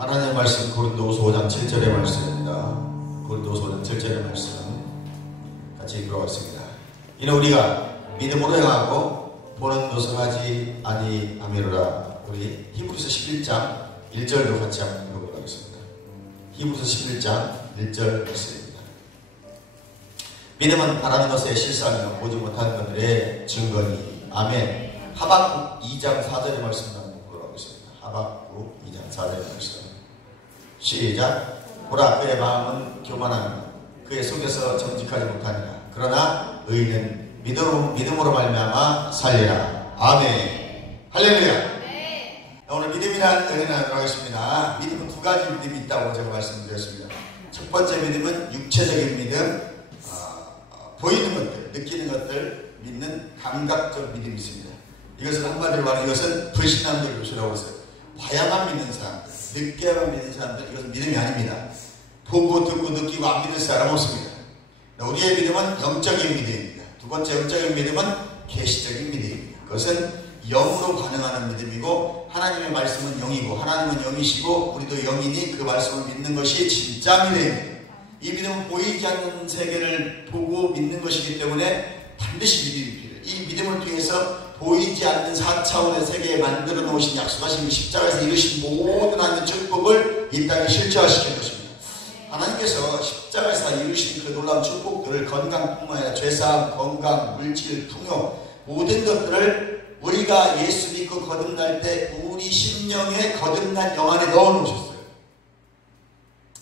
하나님의 말씀 고린도후서 5장 7절의 말씀입니다. 고린도후서 5장 7절의 말씀 같이 읽어보겠습니다. 이는 우리가 믿음으로 행하고 보는 것을 하지 아니함이로라. 우리 히브리서 11장 1절도 같이 한번 읽어보도록 하겠습니다. 히브리서 11장 1절 말씀입니다. 믿음은 바라는 것에 실상이요 보지 못하는 것들의 증거니. 아멘. 하박국 2장 4절의 말씀 한번 보도록 하겠습니다. 하박국 2장 4절의 말씀 시작. 보라, 그의 마음은 교만하며 그의 속에서 정직하지 못하니라. 그러나 의인은 믿음으로 말미암아 살리라. 아멘. 할렐루야. 오늘 믿음이란 은혜를 하도록 하겠습니다. 믿음은 두 가지 믿음이 있다고 제가 말씀드렸습니다. 첫 번째 믿음은 육체적인 믿음, 보이는 것들, 느끼는 것들 믿는 감각적 믿음이 있습니다. 이것은 한마디로 말하면 이것은 불신앙적 요소라고 했어요. 봐야만 믿는 사람들, 느껴야만 믿는 사람들, 이것은 믿음이 아닙니다. 보고 듣고 느끼고 안 믿을 사람 없습니다. 우리의 믿음은 영적인 믿음입니다. 두 번째 영적인 믿음은 계시적인 믿음입니다. 그것은 영으로 반응하는 믿음이고, 하나님의 말씀은 영이고 하나님은 영이시고 우리도 영이니 그 말씀을 믿는 것이 진짜 믿음입니다. 이 믿음은 보이지 않는 세계를 보고 믿는 것이기 때문에 반드시 믿음이 필요해요. 이 믿음을 통해서 보이지 않는 4차원의 세계에 만들어 놓으신 약속하신 십자가에서 이루신 모든 하나님의 축복을 이 땅에 실체화시킨 것입니다. 하나님께서 십자가에서 이루신 그 놀라운 축복들을, 건강뿐만 아니라 죄사함, 건강, 물질, 풍요, 모든 것들을 우리가 예수 믿고 거듭날 때 우리 심령에 거듭난 영 안에 넣어놓으셨어요.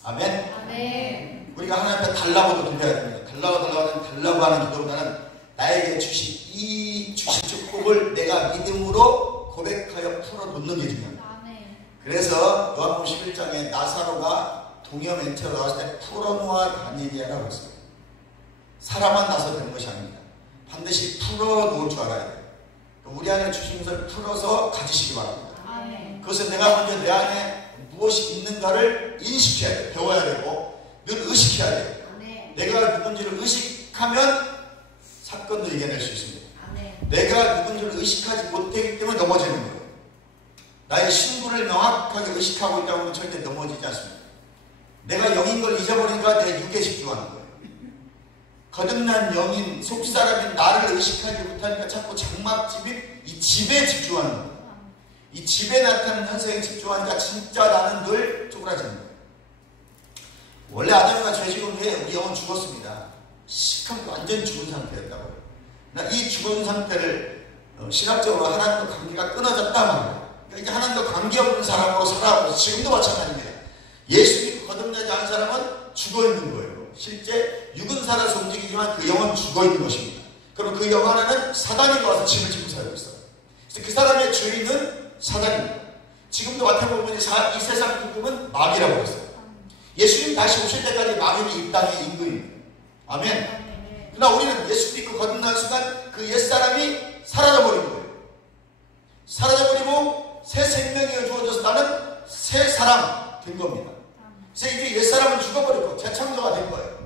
아멘? 아멘. 우리가 하나님 앞에 달라고도 드려야 됩니다. 달라고 하는 기도보다는 나에게 주신 이 주신 축복을 내가 믿음으로 고백하여 풀어놓는 게 중요합니다. 아멘. 그래서 요한복음 11장에 나사로가 동염 엔체로 나왔을 때 풀어놓아 다니게라고 했어요. 사람만 나서 되는 것이 아닙니다. 반드시 풀어놓을 줄 알아야 돼요. 우리 안에 주신 것을 풀어서 가지시기 바랍니다. 아멘. 그것은 내가 먼저 내 안에 무엇이 있는가를 인식해야 돼요. 배워야 되고 늘 의식해야 돼요. 아멘. 내가 누군지를 의식하면 사건도 이겨낼 수 있습니다. 아멘. 내가 누군지를 의식하지 못하기 때문에 넘어지는 거예요. 나의 신분을 명확하게 의식하고 있다고 하면 절대 넘어지지 않습니다. 내가 영인 걸 잊어버리니까 내 육에 집중하는 거예요. 거듭난 영인 속사람인 나를 의식하지 못하니까 자꾸 장막집인 이 집에 집중하는 거예요. 이 집에 나타나는 현상에 집중하니까 진짜 나는 늘 쪼그라지는 거예요. 원래 아담과 죄 지은 후에 우리 영은 죽었습니다. 시커멓게 완전히 죽은 상태였다고요. 이 죽은 상태를 신학적으로 하나님과 관계가 끊어졌단 말이에요. 그러니까 하나님과 관계없는 사람으로 살아가고 지금도 마찬가지입니다. 예수 믿고 거듭나지 않은 사람은 죽어있는 거예요. 실제 육은 살아서 움직이지만 그 영은 죽어있는 것입니다. 그럼 그 영 하나는 사단이 와서 짐을 지고 살고 있어요. 그래서 그 사람의 죄인은 사단입니다. 지금도 마태복음 이 세상 죽음은 마귀라고 했어요. 예수님 다시 오실 때까지 마귀는 이 땅의 임금입니다. 아멘. 그러나 우리는 예수 믿고 거듭난 순간 그 옛사람이 사라져버린 거예요. 사라져버리고 새 생명이 주어져서 나는 새 사람 된 겁니다. 그래서 이제 옛사람은 죽어버리고 재창조가 된 거예요.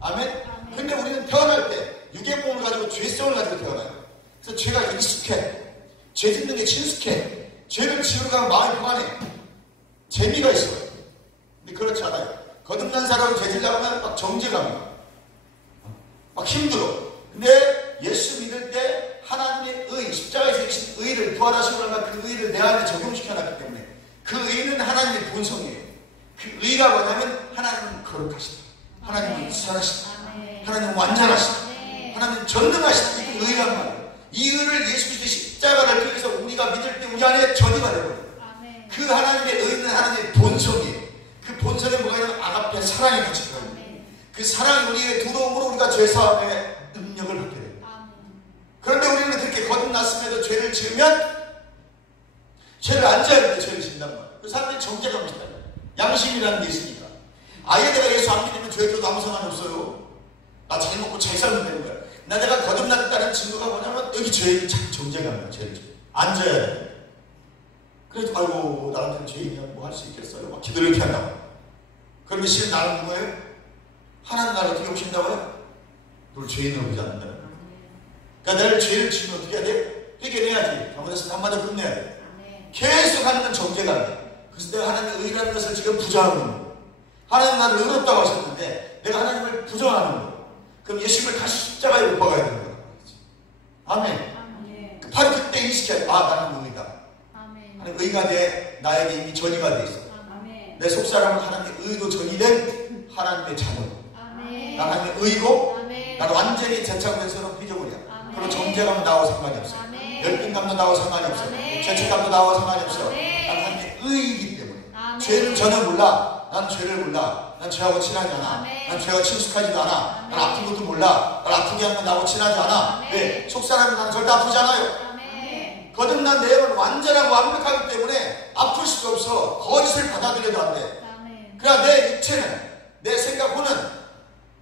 아멘? 근데 우리는 태어날 때 육의 몸을 가지고 죄성을 가지고 태어나요. 그래서 죄가 익숙해. 죄 짓는 게 친숙해. 죄를 지으러 가면 마음이 평안해. 재미가 있어요. 근데 그렇지 않아요. 거듭난 사람은 죄 지으려고 하면 막 정죄감이야. 막 힘들어. 근데 예수 믿을 때 하나님의 의, 십자가에서 주신 의를 부활하시고 나면 그 의를 내 안에 적용시켜놨기 때문에 그 의는 하나님의 본성이에요. 그 의가 뭐냐면 하나님은 거룩하시다. 하나님은 선하시다. 하나님은 완전하시다. 하나님은 전능하시다. 이게 의란 말이에요. 이 의를 예수 그리스도의 십자가를 통해서 우리가 믿을 때 우리 안에 전이가 되거든요. 그 하나님의 의는 하나님의 본성이에요. 그 본성에 뭐가 있냐면 아가페 사랑이 같이 들어있는 그 사랑이 우리에게 들어옴으로 우리가 죄사함의 능력을 받게 됩니다. 그런데 우리는 그렇게 거듭났음에도 죄를 지으면 죄를 안 지어야 되는데 죄를 지은단 말이에요. 그 사람들이 정죄감이 있다. 양심이라는 게 있으니까. 아예 내가 예수 안 믿으면 죄도 아무 상관이 없어요. 나 잘 먹고 잘 살면 되는 거야. 내가 거듭났다는 증거가 뭐냐면 여기 죄인 정죄감이야. 죄를 안 져야 돼. 그래도 아이고 나한테는 죄인이야 뭐 할 수 있겠어요. 막 기도를 이렇게 한다고. 그러면 실은 나는 누구예요? 하나님 나를 어떻게 오신다고요? 널 죄인으로 보지 않는다. 그러니까 내가 죄를 지으면 어떻게 해야 돼? 회개해야지. 잘못했으면 한마디 끝내야 돼. 계속 하는 건 정죄감이야. 그 그래서 내가 하나님의 의라는 것을 지금 부정하고 있는 거예요. 하나님 나를 의롭다고 하셨는데 내가 하나님을 부정하는 거예요. 그럼 예수님을 다시 십자가에 못 박아야 되는 거예요. 아멘. 바로 그때 인식해야 돼. 아, 나는 의다. 하나님 의가 돼. 나에게 이미 전이가 돼 있어. 내 속사람은 하나님의 의도 전이된 하나님의 자녀. 하나님의 의고 나는 완전히 재창조해서는 피조물이야. 그리고 정죄감도 나하고 상관이 없어. 열등감도 나하고 상관이 없어. 죄책감도 나하고 상관이 없어. 나는 하나님의 의이기 때문에. 죄를 전혀 몰라. 난 죄를 몰라. 난 죄하고 친하지 않아. 난 죄와 친숙하지도 않아. 난 아픈 것도 몰라. 난 아프게 하면 나하고 친하지 않아. 왜? 속사람은 나는 절대 아프지 않아요. 거듭난 내 영은 완전하고 완벽하기 때문에 아플 수가 없어. 거짓을 받아들여도 안 돼. 그러나 내 육체는, 내 생각은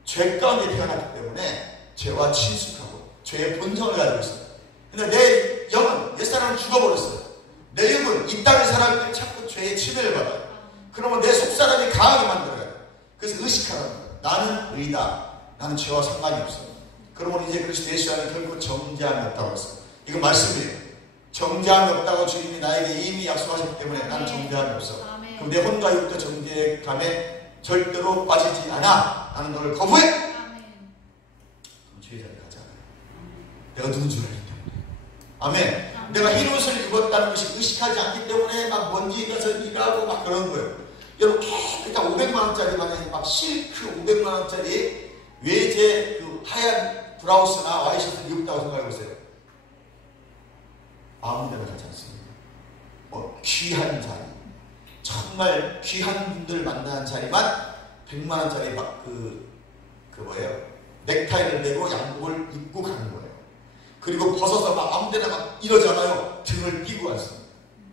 죄 가운데 태어났기 때문에 죄와 친숙하고 죄의 본성을 가지고 있어요. 근데 내 영은, 옛사람은 죽어버렸어요. 내 영은 이 땅에 살아갈 때 자꾸 죄의 침해를 받아요. 그러면 내 속사람이 강하게 만들어요. 그래서 의식하는 거예요. 나는 의다. 나는 죄와 상관이 없어. 그러면 이제 그리스도 예수 안에 결코 정죄함이 없다고 했어요. 이건 말씀이에요. 정죄함이 없다고 주님이 나에게 이미 약속하셨기 때문에 나는 정죄함이 없어. 그럼 내 혼과 육도 정죄감에 절대로 빠지지 않아. 나는 너를 거부해. 그럼 죄의 자리에 가지 않아요. 내가 누군 줄 알기 때문에. 아멘. 내가 흰 옷을 입었다는 것이 의식하지 않기 때문에 막 먼지 가서 일하고 막 그런 거예요. 여러분 깨끗한 500만원짜리 만약에 막 실크 500만원짜리 외제 그 하얀 브라우스나 와이셔츠를 입었다고 생각해보세요. 아무 데나 가지 않습니다. 귀한 자리, 정말 귀한 분들 만나는 자리만 100만원짜리 막 뭐예요? 넥타이를 메고 양복을 입고 가는 거예요. 그리고 벗어서 막 아무 데나 막 이러잖아요. 등을 띄고 왔습니다.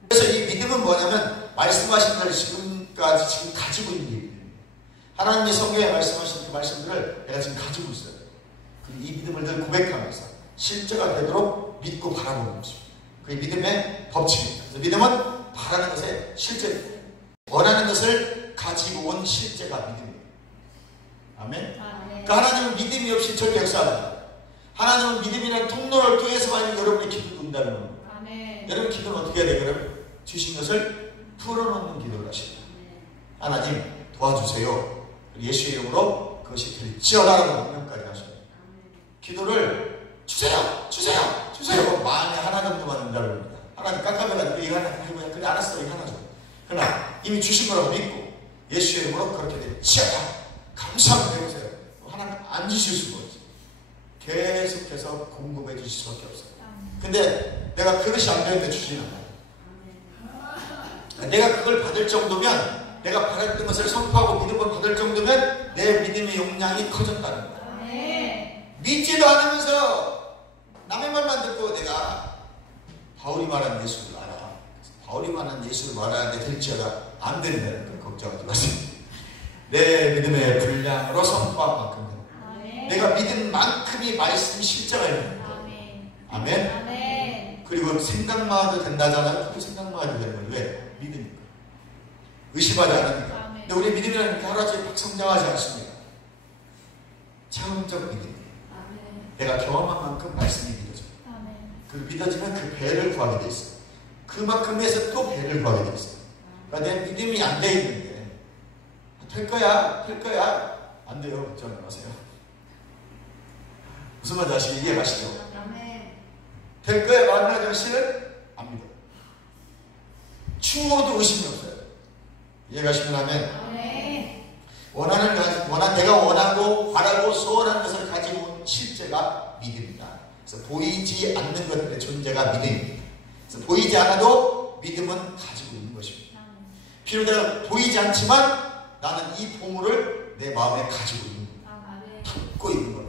그래서 이 믿음은 뭐냐면 말씀하신 대로 지금까지 지금 가지고 있는 믿음입니다. 하나님의 성경에 말씀하신 그 말씀들을 내가 지금 가지고 있어요. 그리고 이 믿음을 늘 고백하면서 실제가 되도록 믿고 바라보는 것입니다. 그게 믿음의 법칙입니다. 그래서 믿음은 바라는 것에 실제 원하는 것을 가지고 온 실제가 믿음입니다. 아멘? 그러니까 하나님은 믿음이 없이 절대 역사합니다. 하나님은 믿음이라는 통로를 통해서만 여러분의 기도를 논다는 겁니다. 여러분 기도는 어떻게 해야 돼요? 그럼 주신 것을 풀어놓는 기도를 하십니다. 하나님 도와주세요. 예수의 이름으로 그것이 될지어다라고 명령까지 하십니다. 기도를 주세요! 주세요! 주세요! 마음에 하나 정도만 된다고 합니다. 하나님 깜깜해가지고 이거 하나 해보자. 그래 알았어. 이거 하나 줘. 그러나 이미 주신 거라고 믿고 예수의 이름으로 그렇게 될지어다. 감사합니다. 해보세요. 하나님 안 주실 수가 없어요. 계속해서 공급해 주실 수밖에 없어요. 근데 내가 그것이 안 되는데 주시는 않아요. 내가 그걸 받을 정도면, 내가 받았던 것을 선포하고 믿음을 받을 정도면 내 믿음의 용량이 커졌다는 거예요. 믿지도 않으면서 남의 말만 듣고 내가 바울이 말한 예수를 알아. 바울이 말한 예수를 말하는데 될지어다. 안 된다는 걸 걱정하지 마세요. 내 믿음의 분량으로 선포한 만큼 내가 믿은 만큼이 말씀 실제가 있는 거예요. 아멘. 아멘. 그리고 생각만 해도 된다잖아요. 그게 생각만 해도 되는 거예요. 왜? 믿으니까. 의심하지 않으니까. 아멘. 근데 우리 믿음이라는 게 하루아침에 막 성장하지 않습니다. 체험적 믿음이에요. 내가 경험한 만큼 말씀이 믿어져요. 그 믿어지면 그 배를 구하게 돼 있어요. 그만큼 해서 또 배를 구하게 돼 있어요. 그러니까 내 믿음이 안 돼 있는데 될 거야, 될 거야. 안 돼요. 걱정 마세요. 무슨 말인지 아시죠? 이해가시죠? 될 거야 말하는 아저씨는 안 믿어요. 추워도 의심이 없어요. 이해가시면 하면 내가 원하고 바라고 소원하는 것을 가지고 온 실제가 믿음이다. 그래서 보이지 않는 것들의 존재가 믿음입니다. 그래서 보이지 않아도 믿음은 가지고 있는 것입니다. 비록 내가 보이지 않지만 나는 이 보물을 내 마음에 가지고 있는 겁니다. 품고 있는 겁니다.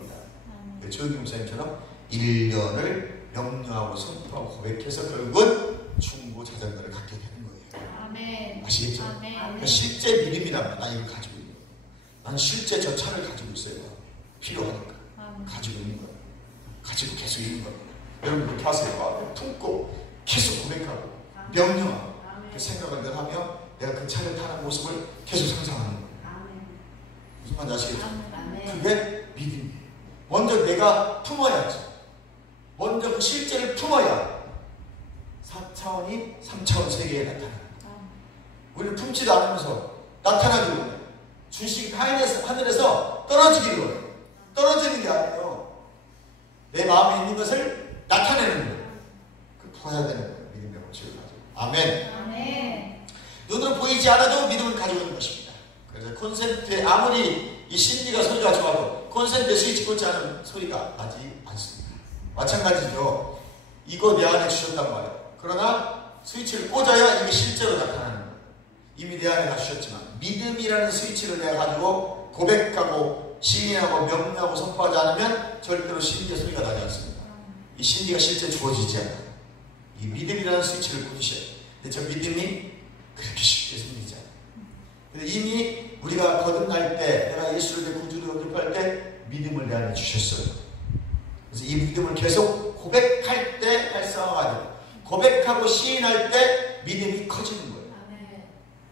조용기 목사님처럼 1년을 명령하고 선포하고 고백해서 결국은 중고 자전거를 갖게 되는 거예요. 아멘. 아시겠죠? 아멘. 그러니까 실제 믿음이란 나 이걸 가지고 있는 거예요. 난 실제 저 차를 가지고 있어요. 필요하니까. 아멘. 가지고 있는 거예요. 가지고 계속 있는 겁니다. 여러분 그렇게 하세요. 품고 계속 고백하고 명령하고 그 생각을 늘 하며 내가 그 차를 타는 모습을 계속 상상하는 거예요. 아멘. 무슨 말인지 아시겠죠? 아멘. 그게 믿음이에요. 먼저 내가 품어야지. 먼저 그 실제를 품어야 4차원이 3차원 세계에 나타나는 거예요. 우리는 품지도 않으면서 나타나기로 해요. 주식 하늘에서 떨어지기로 해요. 떨어지는 게 아니에요. 내 마음에 있는 것을 나타내는 거예요. 그 보여야 되는 거예요. 믿음의 법칙을 가지고. 아멘. 아멘. 눈으로 보이지 않아도 믿음을 가지고 있는 것입니다. 그래서 콘센트에 아무리 이 CD가 소리가 좋아도 콘센트에 스위치 꽂지 않으면 소리가 나지 않습니다. 마찬가지죠. 이거 내 안에 주셨단 말이에요. 그러나 스위치를 꽂아야 이게 실제로 나타나는 거예요. 이미 내 안에 다 주셨지만 믿음이라는 스위치를 내가 가지고 고백하고 시인하고 명령하고 선포하지 않으면 절대로 CD의 소리가 나지 않습니다. 이 CD가 실제 주어지지 않아요. 이 믿음이라는 스위치를 꽂으셔야 돼요. 근데 저 믿음이 그렇게 쉽게 생기지 않아요. 근데 이미 우리가 거듭날 때, 내가 예수를 내 구주로 영접할 때 믿음을 내 안에 주셨어요. 그래서 이 믿음을 계속 고백할 때 활성화가 되고, 고백하고 시인할 때 믿음이 커지는 거예요.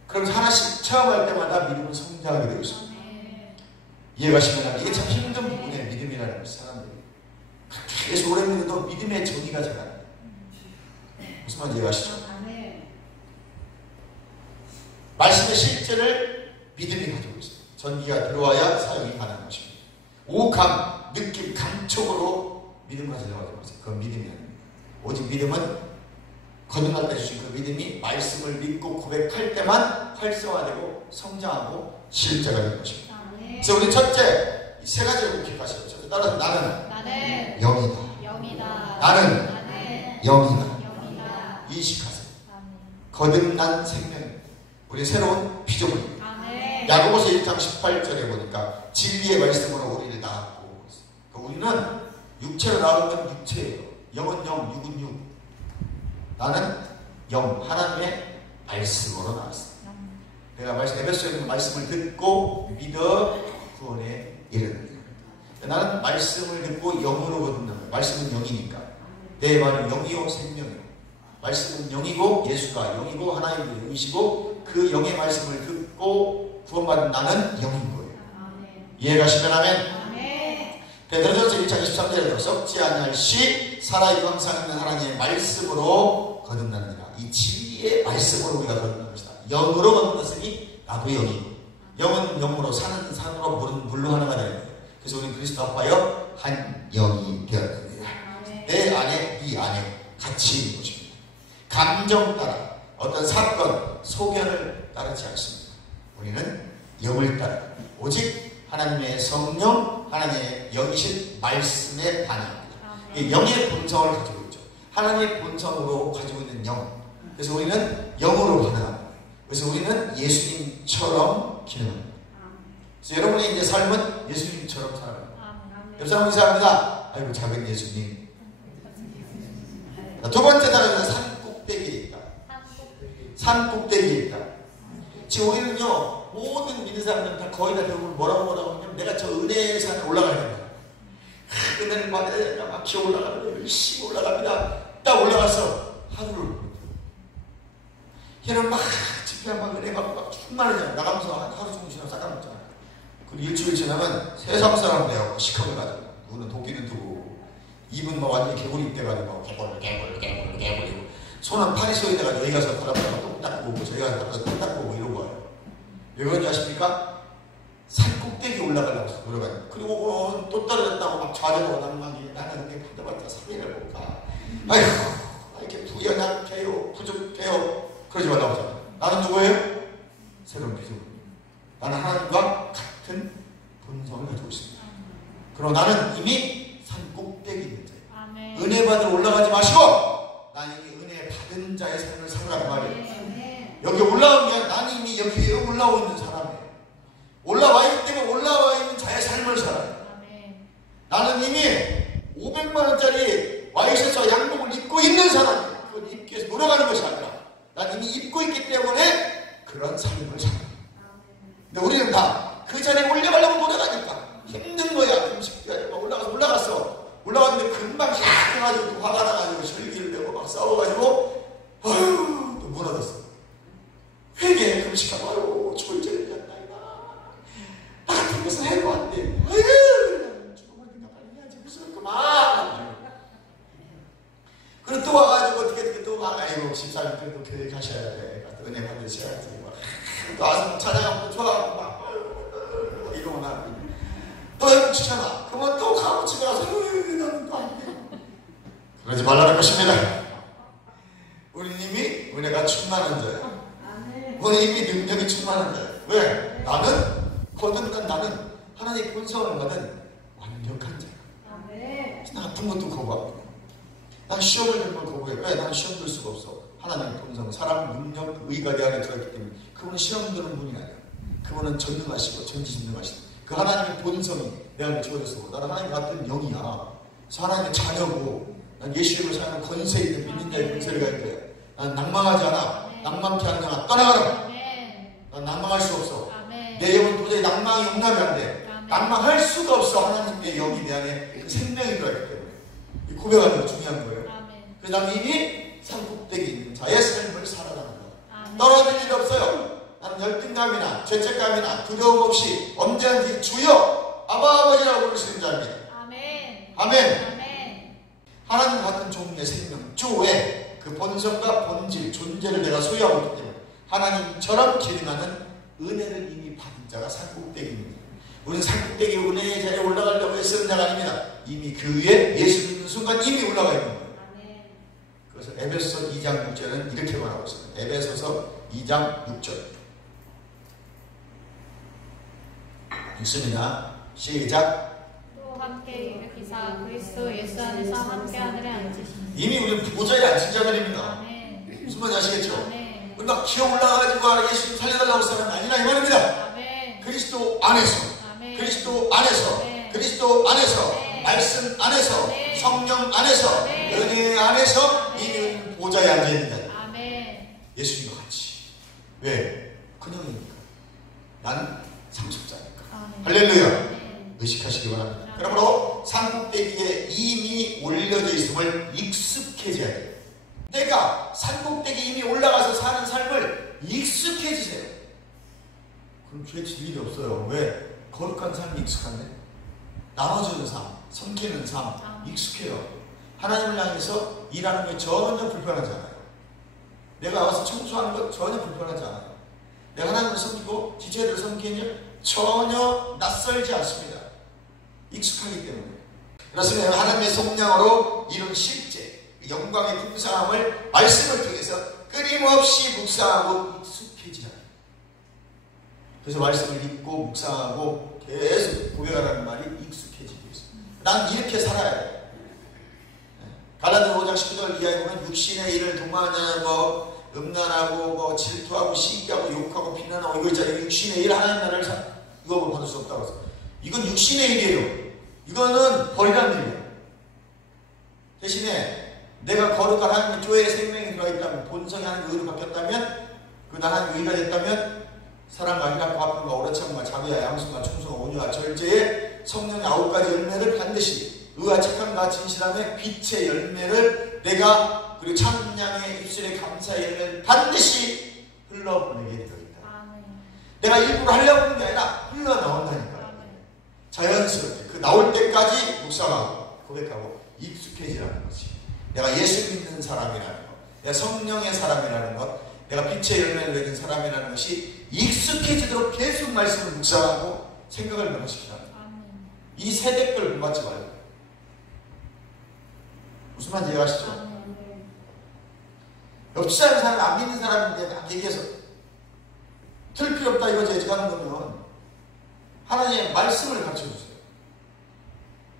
그럼 하나씩 체험할 때마다 믿음은 성장하게 되고 있습니다. 이해가시면 이게 참 힘든 부분이에요. 믿음이라는 것이 사람들이 계속 오래 믿어도 믿음의 정의가 잘 안 돼요. 무슨 말인지 이해가시죠? 말씀의 실제를 믿음이 가지고 있어요. 전기가 들어와야 사용이 가능한 것입니다. 오감, 느낌, 감촉으로 믿음을 가져가지고 있어요. 그건 믿음이 아닙니다. 오직 믿음은 거듭날 때 주신 그 믿음이 말씀을 믿고 고백할 때만 활성화되고 성장하고 실제가 되는 것입니다. 그래서 우리 첫째, 이 세 가지를 기억하시죠. 첫째, 따라서 나는 영이다. 나는 영이다. 인식하세요. 인식하세요. 거듭난 생명. 우리 새로운 피조물입니다. 야고보서 1장 18절에 보니까 진리의 말씀으로 우리를 낳았고, 우리는 육체로 낳은 건 육체예요. 영은 영, 육은 육. 나는 영, 하나님의 말씀으로 나왔습니다. 내가 에베소에 있는 말씀을 듣고 믿어 구원에 이르는. 나는 말씀을 듣고 영으로 거듭난 거예요. 말씀은 영이니까. 내 말은 영이요 생명이요. 말씀은 영이고 예수가 영이고 하나님이 영이시고 그 영의 말씀을 듣고 구원받은 나는 영인 거예요. 이해가시면 아멘. 베드로전서 1장 23절에도 썩지 아니할 시 살아있고 항상 있는 하나님의 말씀으로 거듭나느니라. 이 진리의 말씀으로 우리가 거듭난 것이다. 영으로 거듭났으니 나도 영이고, 영은 영으로, 산은 산으로, 물은 물로 하나가 되는 거예요. 그래서 우리는 그리스도 합하여 한 영이 되었느니라. 내 안에 이 안에 같이 있는 것입니다. 감정 따라, 어떤 사건, 소견을 따르지 않습니다. 우리는 영을 따라 오직 하나님의 성령, 하나님의 영이신 말씀에 반응합니다. 영의 본성을 가지고 있죠. 하나님의 본성으로 가지고 있는 영. 그래서 우리는 영으로 반응합니다. 그래서 우리는 예수님처럼 기능합니다. 그래서 여러분의 이제 삶은 예수님처럼 살아갑니다. 옆 사람 인사합니다. 아이고 작은 예수님. 두 번째 단어는 산 꼭대기에 있다. 산 꼭대기에 있다. 지금 우리는요, 모든 믿는 사람들은 다 거의 다 대부분 뭐라고 하냐면 내가 저 은혜의 산에 올라가야 된다. 은혜를 받아야 된다. 막 기어 올라갑니다. 열심히 올라갑니다. 딱 올라가서 하루를 보내요. 걔는 막 집회한 막 은혜 받고 막 충만하잖아요. 나가면서 하루 종일 지나고 싸가먹잖아요. 그리고 일주일 지나면 세상 사람 되고 시커먼 가지고 눈은 도끼는 두고 입은 막 완전히 개구리 입대가지고 개구리고 손은 파리소에 대가 여기 가서 바람바람 똥 닦고 오고 저기 가서 똥 닦고 오고 이러고 와요. 왜 그런지 아십니까? 산 꼭대기 올라가려고 노력하죠. 그리고 또 떨어졌다고 막 좌절하고 낭만이 나는 이렇게 받아봤자 3일을 볼까. 아이고 이렇게 부연약해요 부족해요 그러지 말라고 하잖아요. 나는 누구예요? 새로운 피조물입니다. 나는 하나님과 같은 본성을 가지고 있습니다. 그리고 나는 이미 산 꼭대기 있는 자예요. 은혜 받으러 올라가지 마시고 나는 이미 은혜 받은 자의 삶을 살으라고 말이에요. 여기 올라오면 나는 이미 여기 위에 올라와 있는 사람이에요. 올라와 있기 때문에 올라와 있는 자의 삶을 살아요. 나는 이미 500만원짜리 와이셔츠와 양복을 입고 있는 사람이에요. 그걸 입기 위해서 노력하는 것이 아니라 나는 이미 입고 있기 때문에 그런 삶을 살아요. 근데 우리는 다 그 자리에 올려가려고 노력하니까 힘든 거야. 금식해가지고 올라갔는데 금방 해가지고 화가 나가지고 절기를 내고 막 싸워가지고 아유 또 무너졌어. 회개에 금식하고 아유 졸제를 했나이다. 나 같은 것을 해도 안 돼. 아유 죽으면 내가 빨리 해야지 무서웠구만. 그리고 또 와가지고 어떻게 또 막 아이고 14년 그래도 교회 가셔야 돼. 은혜 받으셔야지. 막 치잖아. 그러면 또 가고 집에 가서 나는 또 안 돼. 그러지 말라는 것입니다. 우리는 이미 은혜가 충만한 자예요. 우리는 이미 능력이 충만한 자예요. 왜? 나는 거듭난 나는 하나님의 본성을 받은 완벽한 자야. 나 아픈 것도 거부하고 난 시험을 들 걸 거부해. 왜? 나는 시험 들 수가 없어. 하나님의 본성, 사람 능력, 의가 내 안에 들어있기 때문에. 그분은 시험 드는 분이 아니야. 그분은 전능하시고 전지전능하시다. 그 하나님의 본성이 내 안에 주어졌어. 나는 하나님 같은 영이야. 그래서 하나님의 자녀고 난 예수 이름으로 사는 권세 있는 믿는 자의 권세를 가질 거야. 난 낭망하지 않아. 낭망케 하는 자나 떠나가라. 난 낭망할 수 없어. 내 영은 도저히 낭망이 용납이 안 돼. 낭망할 수가 없어. 하나님의 영이 내 안에 그 생명이 들어있기 때문에. 이 고백하는 거 중요한 거예요. 그래서 나는 이미 산꼭대기 있는 자의 삶을 살아가는 거야. 떨어질 일 없어요. 나는 열등감이나 죄책감이나 두려움 없이 언제든지 주여 아버지라고 부르시는 자입니다. 아멘. 하나님 같은 종류의 생명, 주의 그 본성과 본질, 존재를 내가 소유하고 있기 때문에 하나님처럼 기능하는 은혜를 이미 받은 자가 산꼭대기입니다. 우리는 산꼭대기 은혜의 자리에 올라가려고 애쓰는 자가 아닙니다. 이미 그 위에 예수 믿는 순간 이미 올라가 있는 거예요. 그래서 에베소서 2장 6절은 이렇게 말하고 있습니다. 에베소서 2장 6절 읽습니다. 시작. 또 함께 일으키사 그리스도 예수 안에서 함께 하늘에 앉으시니. 이미 우리는 보좌에 앉은 자들입니다. 무슨 말인지 아시겠죠? 우리 막 기어 올라가가지고 예수님 살려달라고 사는 아니라 이 말입니다. 그리스도 안에서 그리스도 안에서 그리스도 안에서 말씀 안에서 성령 안에서 은혜 안에서 이미 보좌에 앉아있는 자. 예수님과 같이. 왜? 그냥이니까. 나는 30자니까. 할렐루야. 의식하시기 바랍니다. 그러므로 산꼭대기에 이미 올려져 있음을 익숙해져야 돼요. 내가 산꼭대기 이미 올라가서 사는 삶을 익숙해지세요. 그럼 죄 질 일이 없어요. 왜? 거룩한 삶이 익숙한데? 나눠주는 삶, 섬기는 삶, 익숙해요. 하나님을 향해서 일하는 게 전혀 불편하지 않아요. 내가 와서 청소하는 것 전혀 불편하지 않아요. 내가 하나님을 섬기고 지체들을 섬기는 일 전혀 낯설지 않습니다. 익숙하기 때문에. 그렇습니다. 하나님의 성령으로 이룬 실제 영광의 풍성함을 말씀을 통해서 끊임없이 묵상하고 익숙해지라. 그래서 말씀을 읽고 묵상하고 계속 고백하라는 말이 익숙해지고 있습니다. 난 이렇게 살아야 돼. 갈라디아 5장 19절 이하에 보면 육신의 일을 도망하는 거, 음란하고 질투하고 시기하고 욕하고 비난하고 이거 있잖아요. 육신의 일 하나님 나라를 유업을 받을 수 없다고 해서 이건 육신의 일이에요. 이거는 버리라는 일이에요. 대신에 내가 거룩한 하나님의 교회의 생명이 들어있다면, 본성이 하나님의 의로 바뀌었다면, 그 하나님의 의가 됐다면 사랑과 희락과 화평과 오래참과 자비와 양심과 충성과 온유와 절제의 성령의 9가지 열매를 반드시 의와 착함과 진실함의 빛의 열매를 내가, 그리고 찬양의 입술의 감사의 열매를 반드시 흘러보내게 되어 있다. 내가 일부러 하려고 하는 게 아니라 흘러나온다니까요. 자연스럽게 그 나올 때까지 묵상하고 고백하고 익숙해지라는 거지. 내가 예수 믿는 사람이라는 것, 내가 성령의 사람이라는 것, 내가 빛의 열매를 맺은 사람이라는 것이 익숙해지도록 계속 말씀을 묵상하고 생각을 변화시키라는 거예요. 이 세대 걸 본받지 말고. 무슨 말인지 이해하시죠? 옆집 사는 사람이 안 믿는 사람인데 막 얘기해서 틀 필요 없다 이거 제가 하는 거면 하나님의 말씀을 가르쳐주세요.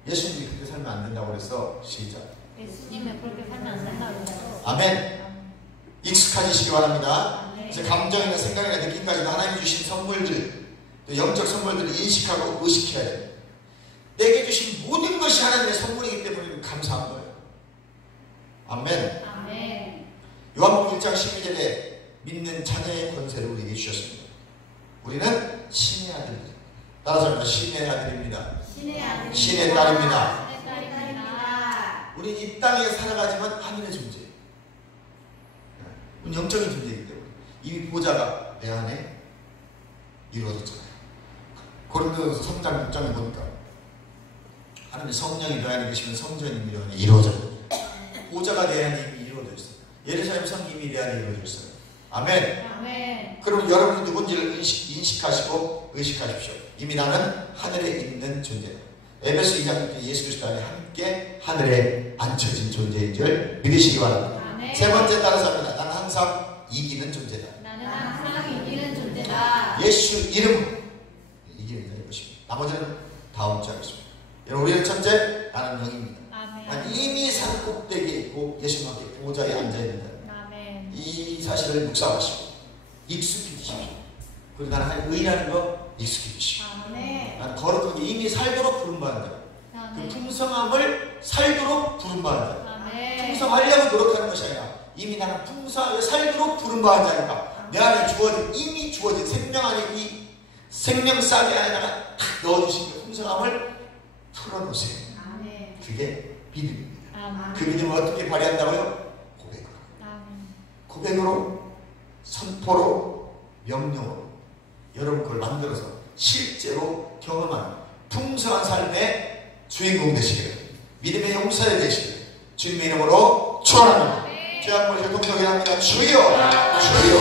예수님이 그렇게 살면 안 된다고 그랬어. 시작. 예수님은 그렇게 살면 안 된다고 그랬어. 아멘. 익숙해지시기 바랍니다. 이제 감정이나 생각이나 느낌까지도 하나님이 주신 선물들, 또 영적 선물들을 인식하고 의식해야 돼요. 내게 주신 모든 것이 하나님의 선물이기 때문에 감사한 거예요. 아멘. 아멘. 요한복음 1장 12절에 믿는 자녀의 권세를 우리에게 주셨습니다. 우리는 신의 아들입니다. 따라서 합니다. 신의 아들입니다. 신의 딸입니다. 우리 이 땅에 살아가지만 하늘의 존재예요. 우리 영적인 존재이기 때문에 이미 보좌가 내 안에 이루어졌잖아요. 고린도전서 3장 6장에 보니까 하나님의 성령이 내 안에 계시면 성전이 내 안에 이루어져요. 보좌가 내 안에 이미 이루어져 있어요. 예루살렘 성 이미 내 안에 이루어져 있어요. 아멘. 아멘. 그럼 여러분이 누군지를 인식하시고 의식하십시오. 이미 나는 하늘에 있는 존재다. 에베소 2장 6절 예수 그리스도 안에 함께 하늘에 앉혀진 존재인 줄 믿으시기 바랍니다. 아멘. 세 번째 따라서 합니다. 나는 항상 이기는 존재다. 나는 항상 이기는 존재다. 예수 이름 이기는 것입니다. 나머지는 다음 주에 하겠습니다. 여러분 우리는 첫째 나는 영입니다. 아멘. 난 이미 산 꼭대기에 있고 예수님과 함께 보좌에 앉아있는다. 아멘. 이 사실을 묵상하시고 익숙해 지십시오. 그리고 나는 하나님 의라는 거 익숙해 지십시오. 아멘. 나는 거룩하게 이미 살도록 부름받은 자. 그 아멘. 풍성함을 살도록 부름받은 자. 아멘. 풍성하려고 노력하는 것이 아니라 이미 나는 풍성하게 살도록 부름받은 자니까 내 안에 주어진 이미 주어진 생명 안에 이 생명싸개 안에다가 탁 넣어주신 그 풍성함을 풀어놓으세요. 아멘. 그게 믿음입니다. 아멘. 그 믿음을 어떻게 발휘한다고요? 고백으로. 아멘. 고백으로, 선포로, 명령으로 여러분 그걸 만들어서 실제로 경험하는 풍성한 삶의 주인공 되시기를, 믿음의 용사가 되시기를 주님의 이름으로 축원합니다. 죄악 물을 동정해 합니다. 주여, 주여.